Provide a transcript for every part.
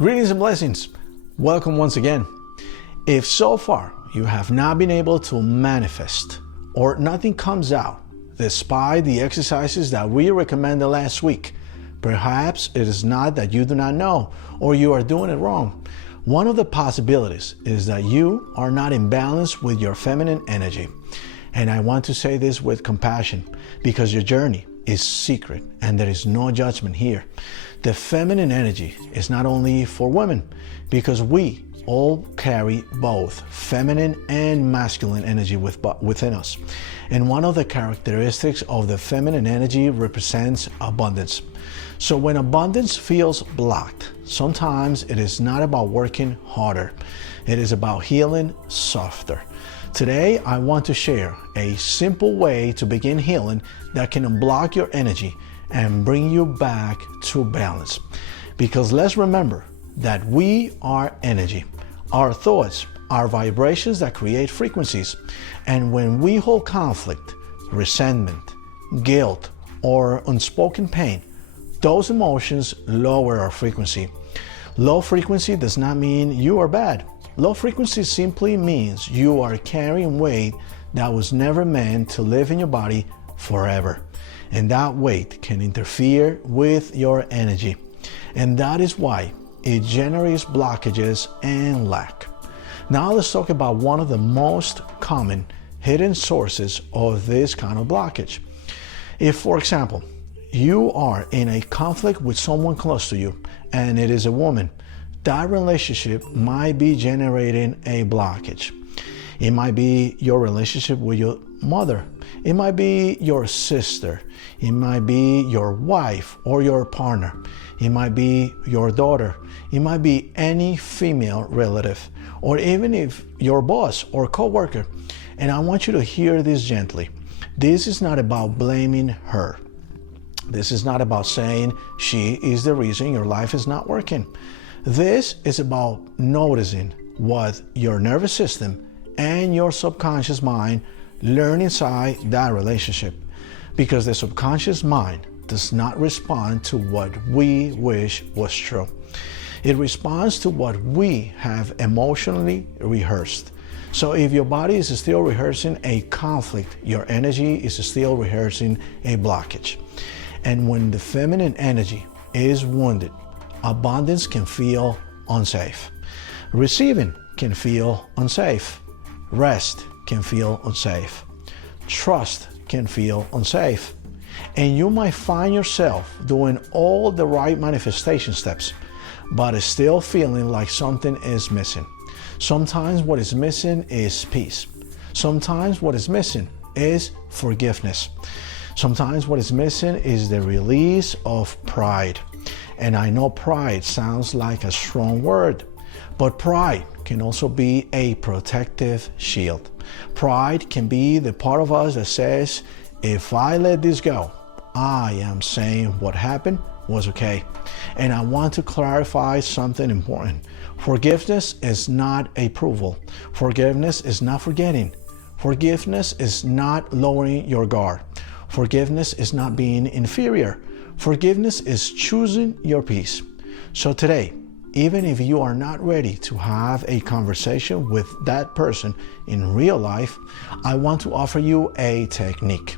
Greetings and blessings. Welcome once again. If so far you have not been able to manifest or nothing comes out despite the exercises that we recommended last week, perhaps it is not that you do not know or you are doing it wrong. One of the possibilities is that you are not in balance with your feminine energy. And I want to say this with compassion because your journey is secret and there is no judgment here. The feminine energy is not only for women because we all carry both feminine and masculine energy within us. And one of the characteristics of the feminine energy represents abundance. So when abundance feels blocked, sometimes it is not about working harder. It is about healing softer. Today, I want to share a simple way to begin healing that can unblock your energy and bring you back to balance. Because let's remember that we are energy. Our thoughts are vibrations that create frequencies. And when we hold conflict, resentment, guilt, or unspoken pain, those emotions lower our frequency. Low frequency does not mean you are bad. Low frequency simply means you are carrying weight that was never meant to live in your body forever. And that weight can interfere with your energy. And that is why it generates blockages and lack. Now let's talk about one of the most common hidden sources of this kind of blockage. If, for example, you are in a conflict with someone close to you and it is a woman, that relationship might be generating a blockage. It might be your relationship with your mother. It might be your sister. It might be your wife or your partner. It might be your daughter. It might be any female relative, or even if your boss or coworker. And I want you to hear this gently. This is not about blaming her. This is not about saying she is the reason your life is not working. This is about noticing what your nervous system and your subconscious mind learn inside that relationship. Because the subconscious mind does not respond to what we wish was true. It responds to what we have emotionally rehearsed. So if your body is still rehearsing a conflict, your energy is still rehearsing a blockage. And when the feminine energy is wounded, abundance can feel unsafe. Receiving can feel unsafe. Rest can feel unsafe. Trust can feel unsafe. And you might find yourself doing all the right manifestation steps, but still feeling like something is missing. Sometimes what is missing is peace. Sometimes what is missing is forgiveness. Sometimes what is missing is the release of pride. And I know pride sounds like a strong word, but pride can also be a protective shield. Pride can be the part of us that says, if I let this go, I am saying what happened was okay. And I want to clarify something important. Forgiveness is not approval. Forgiveness is not forgetting. Forgiveness is not lowering your guard. Forgiveness is not being inferior. Forgiveness is choosing your peace. So today, even if you are not ready to have a conversation with that person in real life, I want to offer you a technique.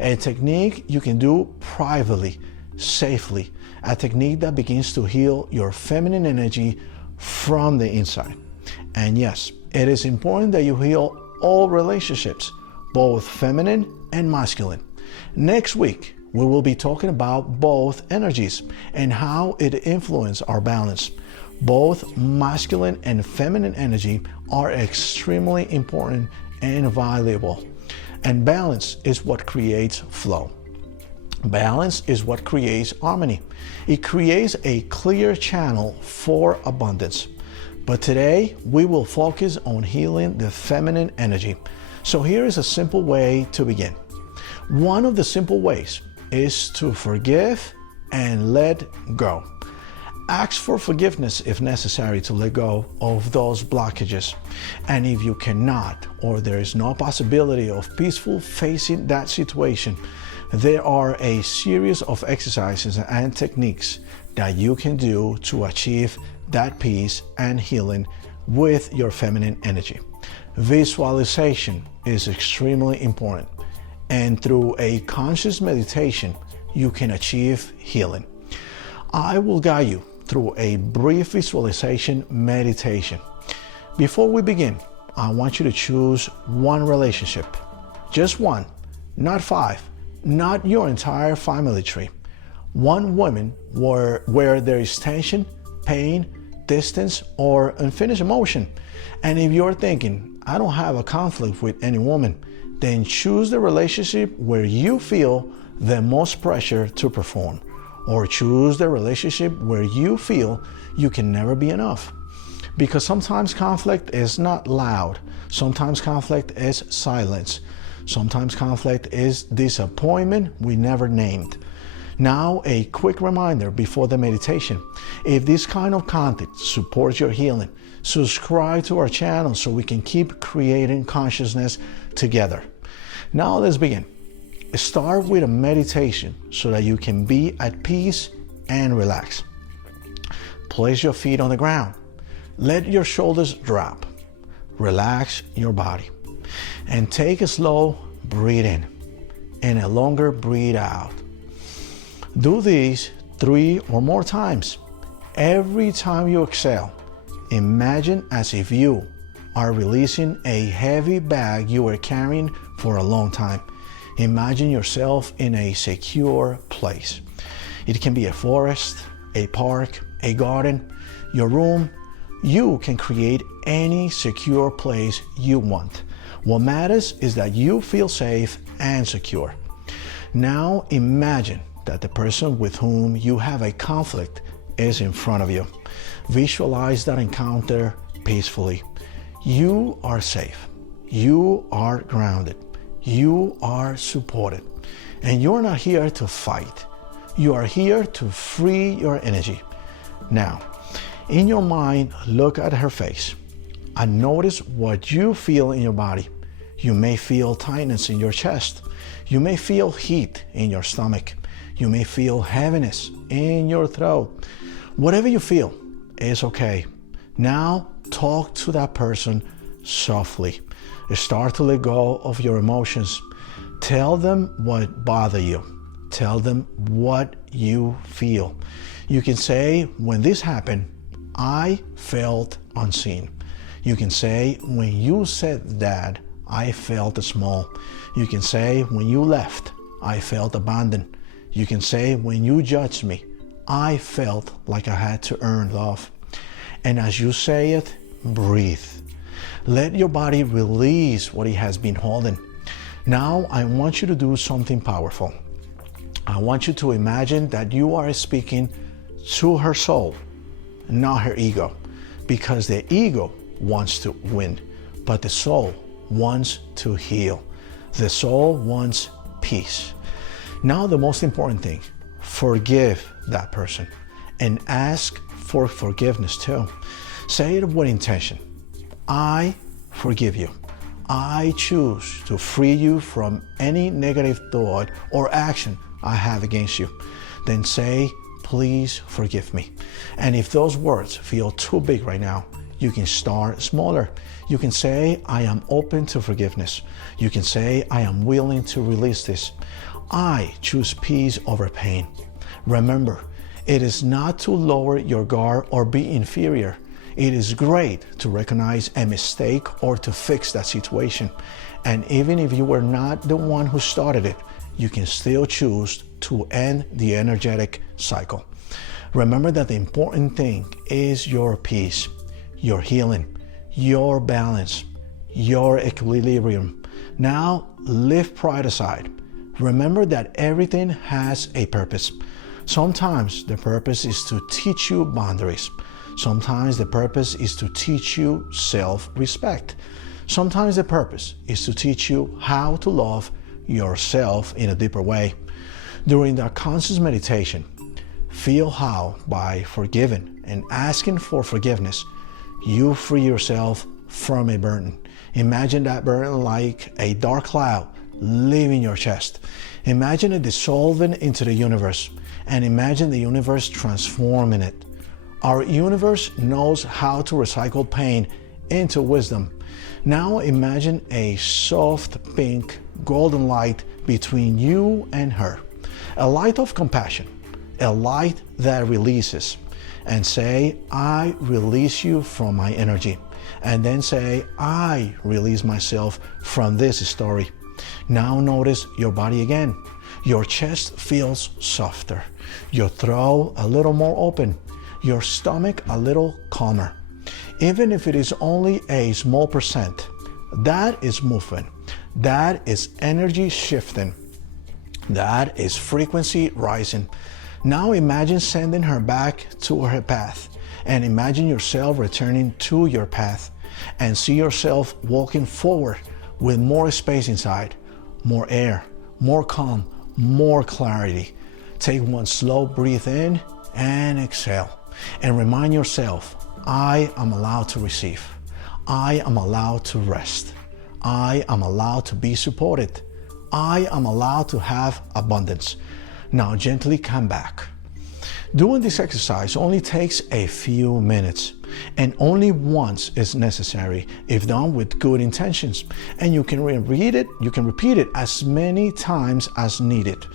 A technique you can do privately, safely. A technique that begins to heal your feminine energy from the inside. And yes, it is important that you heal all relationships, both feminine and masculine. Next week, we will be talking about both energies and how it influences our balance. Both masculine and feminine energy are extremely important and valuable. And balance is what creates flow. Balance is what creates harmony. It creates a clear channel for abundance. But today, we will focus on healing the feminine energy. So here is a simple way to begin. One of the simple ways is to forgive and let go. Ask for forgiveness if necessary to let go of those blockages. And if you cannot, or there is no possibility of peaceful facing that situation, there are a series of exercises and techniques that you can do to achieve that peace and healing with your feminine energy. Visualization is extremely important, and through a conscious meditation, you can achieve healing. I will guide you through a brief visualization meditation. Before we begin, I want you to choose one relationship, just one, not five, not your entire family tree. One woman where there is tension, pain, distance, or unfinished emotion. And if you're thinking, I don't have a conflict with any woman, then choose the relationship where you feel the most pressure to perform, or choose the relationship where you feel you can never be enough. Because sometimes conflict is not loud. Sometimes conflict is silence. Sometimes conflict is disappointment we never named. Now, a quick reminder before the meditation. If this kind of content supports your healing, subscribe to our channel so we can keep creating consciousness together. Now, let's begin. Start with a meditation so that you can be at peace and relax. Place your feet on the ground. Let your shoulders drop. Relax your body. And take a slow breathe in and a longer breathe out. Do these 3 or more times. Every time you exhale, imagine as if you are releasing a heavy bag you were carrying for a long time. Imagine yourself in a secure place. It can be a forest, a park, a garden, your room. You can create any secure place you want. What matters is that you feel safe and secure. Now imagine that the person with whom you have a conflict is in front of you. Visualize that encounter peacefully. You are safe. You are grounded. You are supported. And you're not here to fight. You are here to free your energy. Now, in your mind, look at her face and notice what you feel in your body. You may feel tightness in your chest. You may feel heat in your stomach. You may feel heaviness in your throat. Whatever you feel is okay. Now talk to that person softly. Start to let go of your emotions. Tell them what bothers you. Tell them what you feel. You can say, when this happened, I felt unseen. You can say, when you said that, I felt small. You can say, when you left, I felt abandoned. You can say, when you judged me, I felt like I had to earn love. And as you say it, breathe. Let your body release what it has been holding. Now, I want you to do something powerful. I want you to imagine that you are speaking to her soul, not her ego, because the ego wants to win, but the soul wants to heal. The soul wants peace. Now, the most important thing, forgive that person and ask for forgiveness too. Say it with intention. I forgive you. I choose to free you from any negative thought or action I have against you. Then say, please forgive me. And if those words feel too big right now, you can start smaller. You can say, I am open to forgiveness. You can say, I am willing to release this. I choose peace over pain. Remember, it is not to lower your guard or be inferior. It is great to recognize a mistake or to fix that situation. And even if you were not the one who started it, you can still choose to end the energetic cycle. Remember that the important thing is your peace, your healing, your balance, your equilibrium. Now, leave pride aside. Remember that everything has a purpose. Sometimes the purpose is to teach you boundaries. Sometimes the purpose is to teach you self-respect. Sometimes the purpose is to teach you how to love yourself in a deeper way. During that conscious meditation, feel how by forgiving and asking for forgiveness, you free yourself from a burden. Imagine that burden like a dark cloud leaving your chest. Imagine it dissolving into the universe, and imagine the universe transforming it. Our universe knows how to recycle pain into wisdom. Now imagine a soft pink golden light between you and her. A light of compassion, a light that releases. And say, I release you from my energy. And then say, I release myself from this story. Now notice your body again. Your chest feels softer. Your throat a little more open. Your stomach a little calmer. Even if it is only a small percent, that is movement. That is energy shifting. That is frequency rising. Now imagine sending her back to her path, and imagine yourself returning to your path, and see yourself walking forward with more space inside, more air, more calm, more clarity. Take one slow breath in and exhale, and remind yourself, I am allowed to receive. I am allowed to rest. I am allowed to be supported. I am allowed to have abundance. Now gently come back. Doing this exercise only takes a few minutes, and only once is necessary if done with good intentions. And you can repeat it as many times as needed.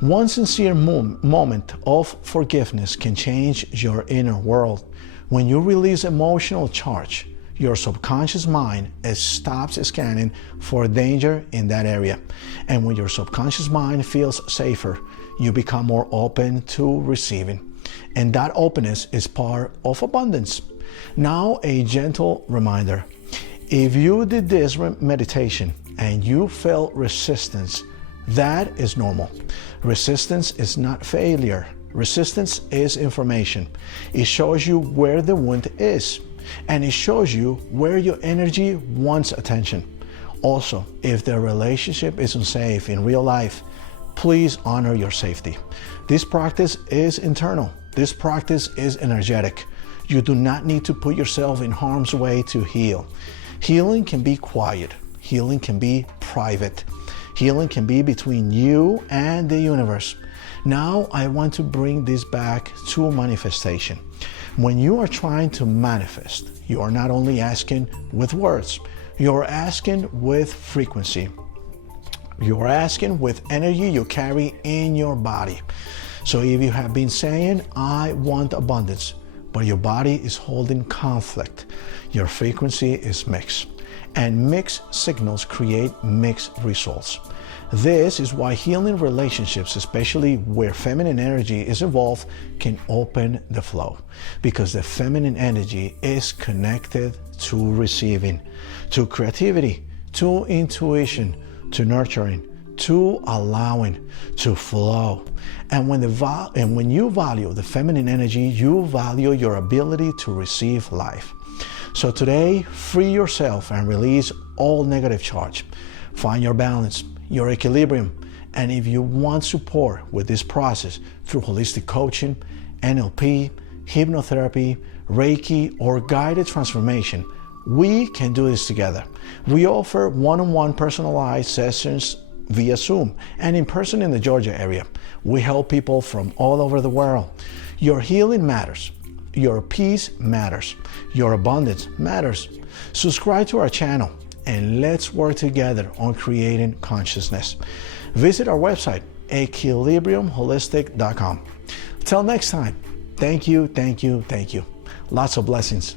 One sincere moment of forgiveness can change your inner world. When you release emotional charge, your subconscious mind stops scanning for danger in that area. And when your subconscious mind feels safer, you become more open to receiving. And that openness is part of abundance. Now, a gentle reminder. If you did this meditation and you felt resistance, that is normal. Resistance is not failure. Resistance is information. It shows you where the wound is, and it shows you where your energy wants attention. Also, if the relationship is unsafe in real life, please honor your safety. This practice is internal. This practice is energetic. You do not need to put yourself in harm's way to heal. Healing can be quiet. Healing can be private. Healing can be between you and the universe. Now I want to bring this back to manifestation. When you are trying to manifest, you are not only asking with words, you are asking with frequency. You are asking with energy you carry in your body. So if you have been saying, I want abundance, but your body is holding conflict, your frequency is mixed. And mixed signals create mixed results. This is why healing relationships, especially where feminine energy is involved, can open the flow. Because the feminine energy is connected to receiving, to creativity, to intuition, to nurturing, to allowing, to flow. And when you value the feminine energy, you value your ability to receive life. So today, free yourself and release all negative charge. Find your balance, your equilibrium. And if you want support with this process through holistic coaching, NLP, hypnotherapy, Reiki, or guided transformation, we can do this together. We offer one-on-one personalized sessions via Zoom and in person in the Georgia area. We help people from all over the world. Your healing matters. Your peace matters. Your abundance matters. Subscribe to our channel and let's work together on creating consciousness. Visit our website, equilibriumholistic.com. Till next time, thank you, thank you, thank you. Lots of blessings.